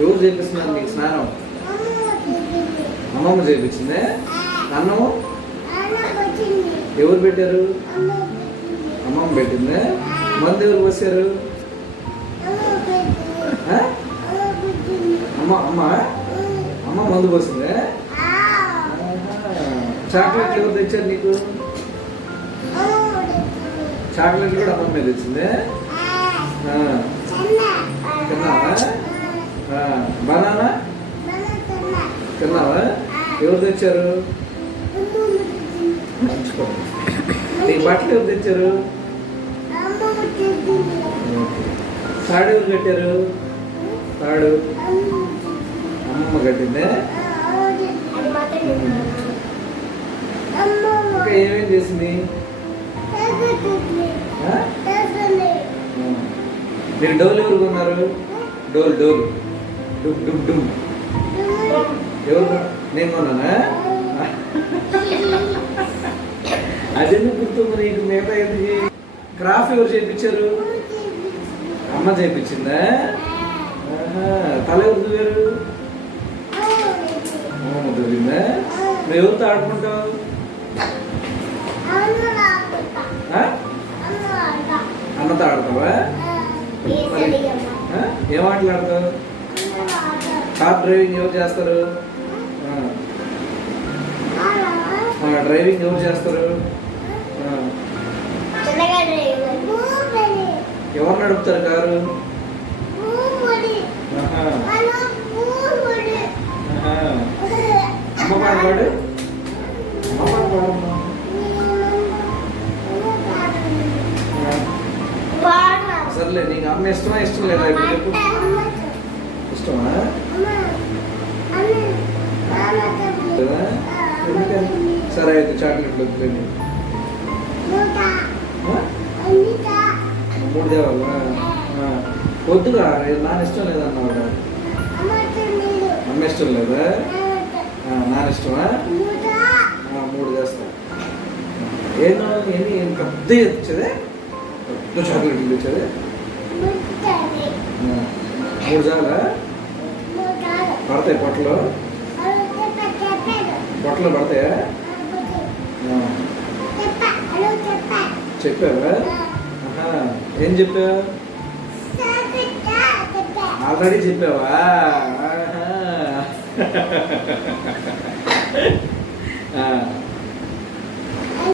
ఎవరు చేపిస్తున్నారు నీకు స్నానం? అమ్మమ్మ చేపించిందే. అన్నం ఎవరు పెట్టారు? అమ్మమ్మ పెట్టిందే. మందు ఎవరు పోసారు? అమ్మ అమ్మ అమ్మ మందు పోసిందే. చాక్లెట్లు ఎవరు తెచ్చారు నీకు? చాక్లెట్లు కూడా అమ్మమ్మ తెచ్చిందే. తిన్నావా? బనానా తిన్నావా? ఎవరు తెచ్చారు? నీ బట్టలు ఎవరు తెచ్చారు? తాడు ఎవరు కట్టారు? తాడు అమ్మమ్మ కట్టిందే. ఇంకా ఏమేం చేసింది? మీరు డోలు ఎవరు కొన్నారు? డోలు డోలు డుమ్ డుమ్ డుమ్ ఎవరు? నేను కొన్నానా? అదెందుకు గుర్తుంది నీకు? మిగతా ఎందుకు? క్రాఫ్ట్ ఎవరు చేయించారు? అమ్మ చేయించిందా? తల ఎవరు దువ్వారు? అమ్మమ్మ దువ్విందా? నువ్వు ఎవరితో ఆడుకుంటావు? అన్నతో ఆడతావా? ఏం ఆటలు ఆడతావు? కార్ డ్రైవింగ్ ఎవరు చేస్తారు? డ్రైవింగ్ ఎవరు చేస్తారు? ఎవరు నడుపుతారు కారు? అమ్మ పాడు. అమ్మ పాడు. సర్లే, నీకు అమ్మ ఇష్టమా ఇష్టం లేదా? ఇప్పుడు చెప్పు. ఇష్టమా? సరే అయితే చాక్లెట్లు వద్దులేండి. 3 దేవాలా? వద్దుగా, నాన్న ఇష్టం లేదన్నావు. అమ్మ ఇష్టం లేదా? నాన్న ఇష్టమా? 3 చేస్తా. ఏమో ఎన్ని పెద్ద ఇచ్చేదే? పెద్ద చాక్లెట్లు ఇచ్చేదే? 3 చాలా? పడతాయి పొట్టలో? పొట్టలో పడతాయా? చెప్పావా? ఏం చెప్పావు? ఆల్రెడీ చెప్పావా?